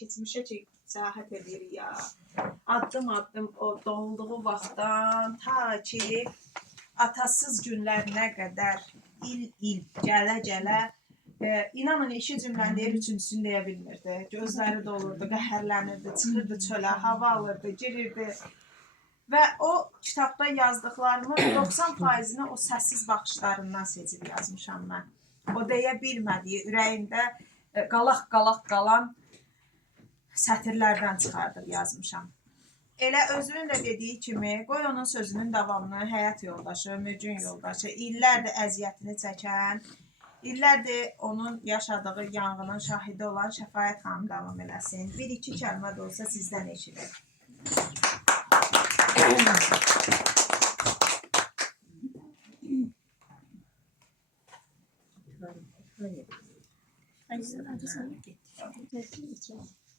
keçmişə səyahət edirik ya. Addım addım o doğulduğu vaxtdan ta ki atasız günlərinə qədər il gələ-gələ inanın iki cümləni deyir, üçüncüsünü deyə bilmirdi. Gözləri dolurdu, qəhərlənirdi, çıxırdı çölə, hava alırdı, girirdi. Və o kitabda yazdıqlarımın 90%-ni o səssiz baxışlarından seçib yazmışam mən. O deyə bilmədiyi, ürəyimdə qalaq-qalaq qalan sətirlərdən çıxardıb yazmışam. Elə özünün də dediyi kimi, qoy onun sözünün davamını həyat yoldaşı, mücün yoldaşı, illərdir əziyyətini çəkən, illərdir onun yaşadığı yanğının şahidi olan Şəfaət xanım davam eləsin. Bir-iki kəlmə də olsa sizdən eşidir.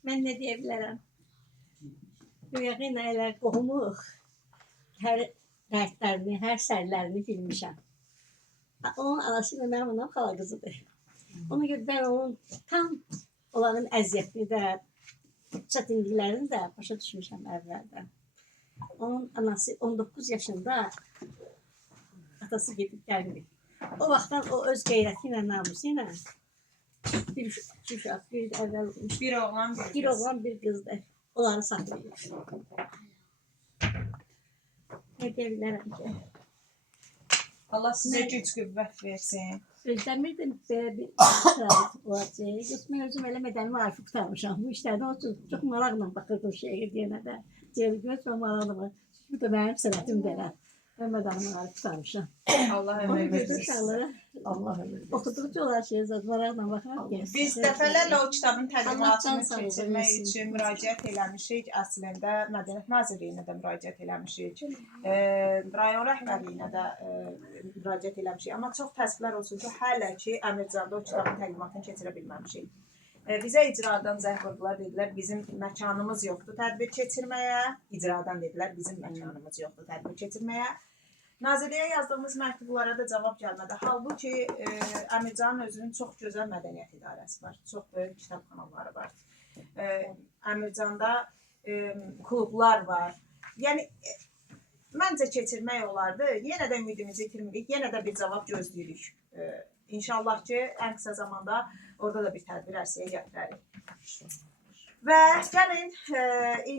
Mən nə deyə bilərəm? Rüyağı ilə elə qohumuq, hər dərdlərini, hər sərlərini bilmişəm. Onun anası ilə mənim anam xala qızıdır. Ona görə mən onun tam olanın əziyyətini də, çətinliklərini də başa düşmüşəm əvvəldən. Onun anası 19 yaşında atası gedib gəlmir. O vaxtdan o öz qeyrəti ilə, namusu ilə bir uşaq, bir əvvəl olmuş. Bir oğlan, Bir oğlan, bir qızdır. Onları saxlayır. Nə deyə bilərəm ki? Allah sizə güc qüvvət versin. Gözləmirdim belə bir şərait olacaq. Mən özüm elə mədəni marifi qurtarmışam. Bu işlərdən o üçün çox maraqla baxırdım şəhər deyənə də. Deyirəm ki, çox maraqlı. Bu da mənim sənətim belə. Mən mədəni marifi qurtarmışam. Allah ömür versin. Allah ömür versin. Oxuduqca olan şeyə zət maraqla baxaraq gəlsin. Biz dəfələrlə o kitabın təqdimatını keçirmək üçün müraciət eləmişik. Əslində Mədəniyyət Nazirliyinə də müraciət eləmişik. Rayon rəhbərliyinə də müraciət eləmişik. Amma çox təəssüflər olsun ki, hələ ki Əmircanda o kitabın təqdimatını keçirə bilməmişik. Bizə icradan zəng vurdular, dedilər bizim məkanımız yoxdur tədbir keçirməyə. İcradan dedilər bizim məkanımız yoxdur tədbir keçirməyə. Nazirliyə yazdığımız məktublara da cavab gəlmədi. Halbuki Əmircanın özünün çox gözəl mədəniyyət idarəsi var. Çox böyük kitabxanaları var. Əmircanda klublar var. Yəni, məncə keçirmək olardı. Yenə də ümidimizi itirmirik. Yenə də bir cavab gözləyirik. İnşallah ki, ən qısa zamanda orada da bir tədbir ərsəyə gətirərik. Və gəlin